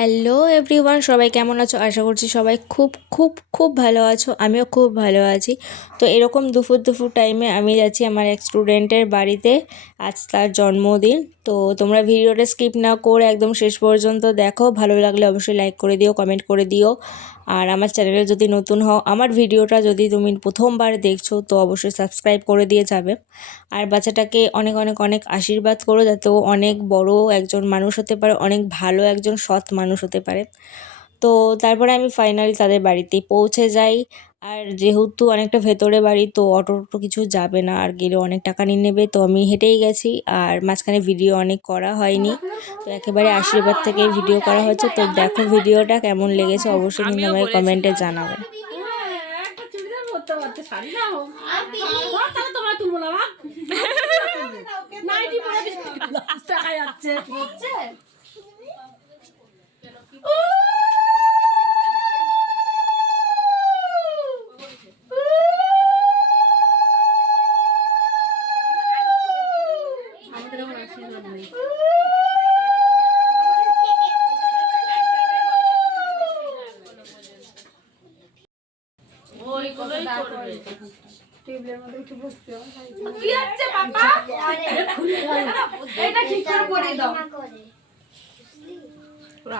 Hello everyone, সবাই কেমন আছো? আশা করছি সবাই খুব খুব খুব ভালো আছো। আমিও খুব ভালো আছি। তো এরকম দুপুর দুপুর টাইমে আমি যাচ্ছি আমার এক স্টুডেন্টের বাড়িতে। আজ তার জন্মদিন। তো তোমরা ভিডিওটা স্কিপ না করে একদম শেষ পর্যন্ত দেখো। ভালো লাগলে অবশ্যই লাইক করে দিও, কমেন্ট করে দিও। আর আমার চ্যানেলে যদি নতুন হও, আমার ভিডিওটা যদি তুমি প্রথমবার দেখছো, তো অবশ্যই সাবস্ক্রাইব করে দিয়ে যাবে। আর বাচ্চাটাকে অনেক অনেক অনেক আশীর্বাদ করো, যাতে ও অনেক বড় একজন মানুষ হতে পারে, অনেক ভালো একজন সৎ মানুষ হতে পারে। তো তারপরে আমি ফাইনালি তাদের বাড়িতে পৌঁছে যাই। আর যেহেতু অনেকটা ভেতরে বাড়ি, তো অটো কিছু যাবে না, আর গেলে অনেক টাকা নিয়ে নেবে। তো আমি হেঁটেই গেছি, আর মাঝখানে ভিডিও অনেক করা হয়নি। তো একেবারে আশীর্বাদ থেকে ভিডিও করা হচ্ছে। তো দেখো ভিডিওটা কেমন লেগেছে, অবশ্যই কিন্তু আমাকে কমেন্টে জানাবে।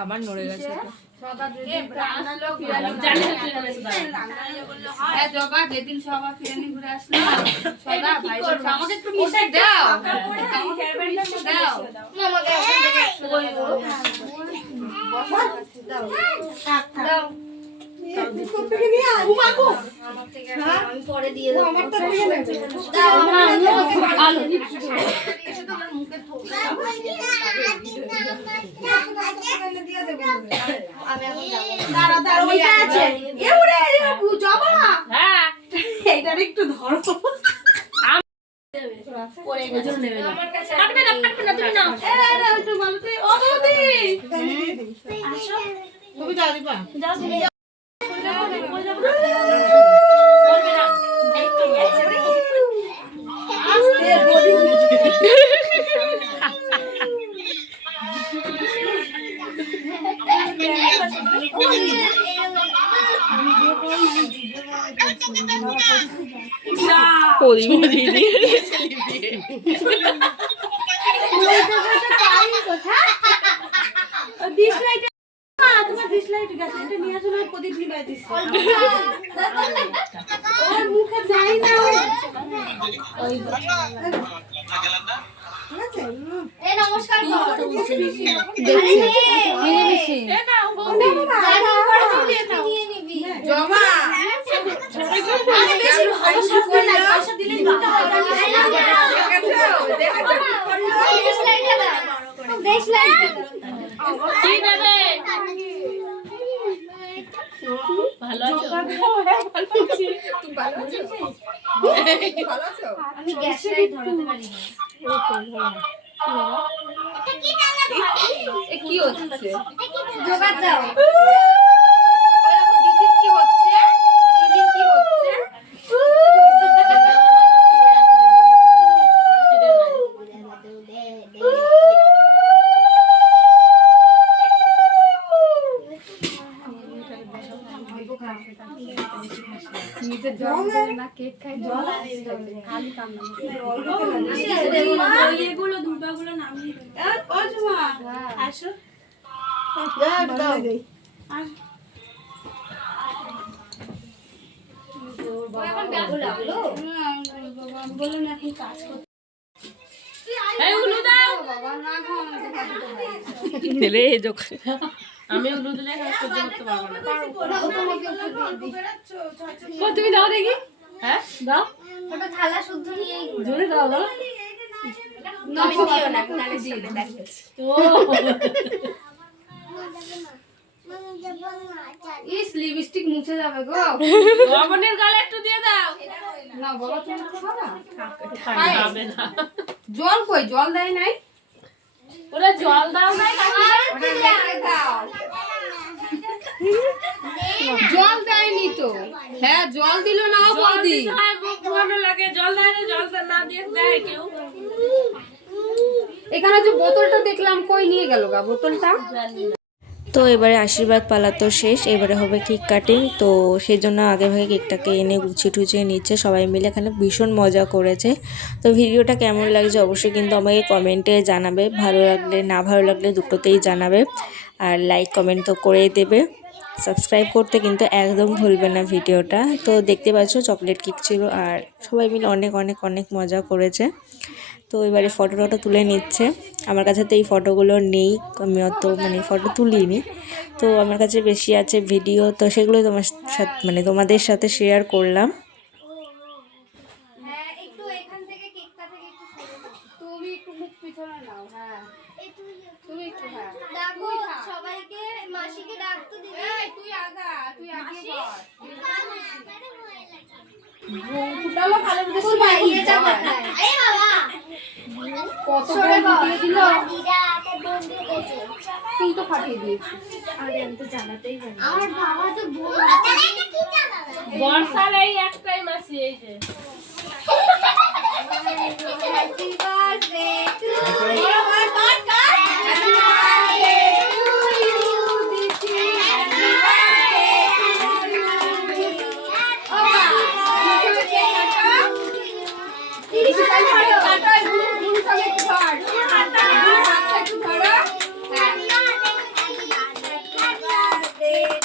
আবার নড়ে গেছে। যেদিন সবার ফিরানি ঘুরে আসলাম আমাকে একটু মিশে দাও, দাও পরে দিয়ে একটু ধরো নমস্কার জমা আমি গ্যাস লাইট ধরাতে পারি না। কি হচ্ছে? জোগাড় দাও। কি হচ্ছে? কি হচ্ছে? নিজের জল না কেক খাই জল খালি কান্না এগুলো দুটোগুলো নামিয়ে আসো আমি উলু দিলে সহ্য করতে পারবো না। তুমি দাও দেখি। হ্যাঁ দাও, ওটা থালা শুদ্ধ নিয়ে জোরে দাও। দাও আমি দিও না, নালে দিয়ে দেখো। ইস লিপস্টিক মুছে যাবে গো। বাবনের গালে একটু দিয়ে দাও না। বাবা তুমি খাবে না। জল কই? জল দেয় নাই? ওরা জল দাও নাই, দাও। জল দেয়নি তো। হ্যাঁ জল দিল না বৌদি। ভালো লাগে জল দেয় না, জল না দিয়ে দেয় কেউ। এখানে যে বোতলটা দেখলাম কই নিয়ে গেল গা বোতলটা? তো এবারে আশীর্বাদ পালা তো শেষ, এবারে হবে কেক কাটিং। তো সেই জন্য আগে ভাগে কেকটাকে এনে গুছিয়ে টুছিয়ে নিচ্ছে সবাই মিলে, এখানে ভীষণ মজা করেছে। তো ভিডিওটা কেমন লাগছে অবশ্যই কিন্তু আমাকে কমেন্টে জানাবে, ভালো লাগলে না ভালো লাগলে দুটোতেই জানাবে, আর লাইক কমেন্ট তো করেই দেবে। সাবস্ক্রাইব করতে কিন্তু একদম ভুলবে না ভিডিওটা। তো দেখতে পাচ্ছ চকলেট কেক ছিল আর সবাই মিলে অনেক অনেক অনেক মজা করেছে। তো এবারে ফটো তুলে নিচ্ছে। আমার কাছে তো এই ফটোগুলো নেই, আমি অত ফটো তুলিনি। তো আমার কাছে বেশি আছে ভিডিও, তো সেগুলো তোমার সাথে তোমাদের সাথে শেয়ার করলাম। হ্যাঁ একটু এখান থেকে কেকটা থেকে একটু সরে নাও। তুমি একটু মুখ পিছনে নাও। হ্যাঁ তুমি একটু হ্যাঁ ডাকো সবাইকে, মাসিকে ডাক তো দিদি। এই তুই আগা, তুই আগে বল। ফুটালো ভালো করে শুন ভাইয়ে যা কোথায়। এই বাবা কত বড় দিয়ে দিল। দিদাকে বোন দিয়েছে। তুই তো ফাটিয়ে দিয়েছিস। আরে আমি তো জানাতেই জানি। আমার বাবা তো বোন। এটা কি জানাবে? বর্ষার এই একটাই মাসি, এই যে happy birthday to you. Cut cut. Happy birthday to you দিদি। Happy birthday to you. ওমা তুমি কেক কাটো। দিদি সবাই কাটো কাটো। গুরু সবাই ধর। কাটো। হাতটা একটু ধরো। Happy birthday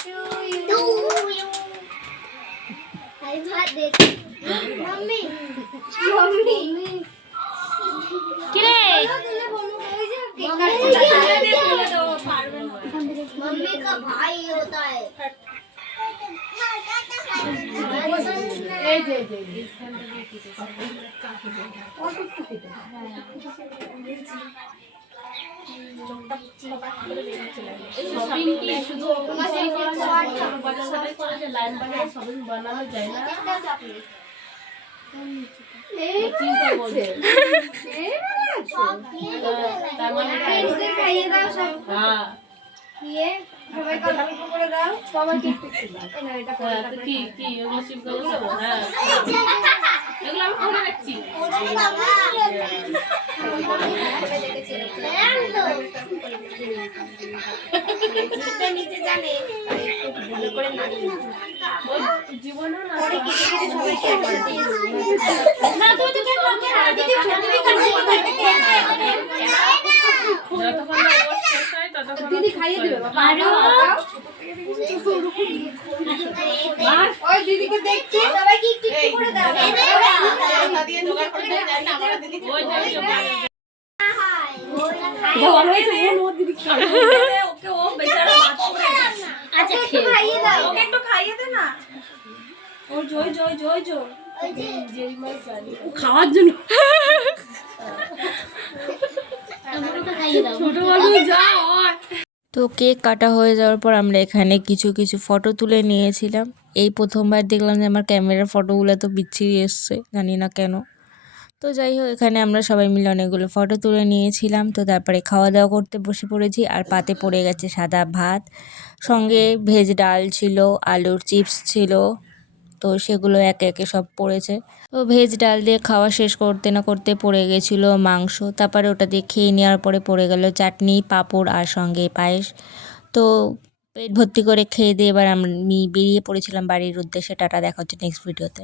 to you. Happy birthday मम्मी मम्मी কিরে मम्मी का भाई होता है। শপিং কি শুধু অফিসেই করা যায়, বাজার সাথে করে যে লাইন বাজারে শপিং বানানো যায় না? চিন্তা বলছে তার মানে খাইয়ে দাও সব। হ্যাঁ দিয়ে সবাই গল্প করে দাও। সবাইকে একটু দাও। এই নাও এটা করে তো কি কি ওগুলো চিন্তা করছো? হ্যাঁ এগুলো আমি করে রাখছি। নিচে জানে একটু ভালো করে নাড়িয়ে জীবনে না পরে কেটে কেটে সবাইকে একসাথে না তুই তো কেন করতে না দিদি দিদি যতক্ষণ না ওর শেষ হয় ততক্ষণ দিদি খাইয়ে দিবে বাবা। আরো ওই দিদিকে দেখছি সবাইকে একটু একটু করে দাও। ওই যে ভালো হয়েছে ওর দিদি ওকে ও বেচারা বাদ করে গেছে। আচ্ছা খাইয়ে দাও। ওকে একটু খাইয়ে দে না। ও জয় জয় জয় জয় যেই মাছ জানি খাওয়ার জন্য ছোট বাবু যাও। তো কেক কাটা হয়ে যাওয়ার পর আমরা এখানে কিছু কিছু ফটো তুলে নিয়েছিলাম। এই প্রথমবার দেখলাম যে আমার ক্যামেরার ফটোগুলো তো বিচ্ছিরি এসছে, জানি না কেন। তো যাই হোক, এখানে আমরা সবাই মিলে অনেকগুলো ফটো তুলে নিয়েছিলাম। তো তারপরে খাওয়া দাওয়া করতে বসে পড়েছি, আর পাতে পড়ে গেছে সাদা ভাত, সঙ্গে ভেজ ডাল ছিল, আলুর চিপস ছিল। তো সেগুলো একে একে সব পড়েছে। তো ভেজ ডাল দিয়ে খাওয়া শেষ করতে না করতে পড়ে গেছিলো মাংস, তারপরে ওটা দিয়ে খেয়ে নেওয়ার পরে পড়ে গেল চাটনি, পাঁপড় আর সঙ্গে পায়েস। তো পেট ভর্তি করে খেয়ে দিয়ে এবার আমি বেরিয়ে পড়েছিলাম বাড়ির উদ্দেশ্যে। টাটা, দেখা হচ্ছে নেক্সট ভিডিওতে।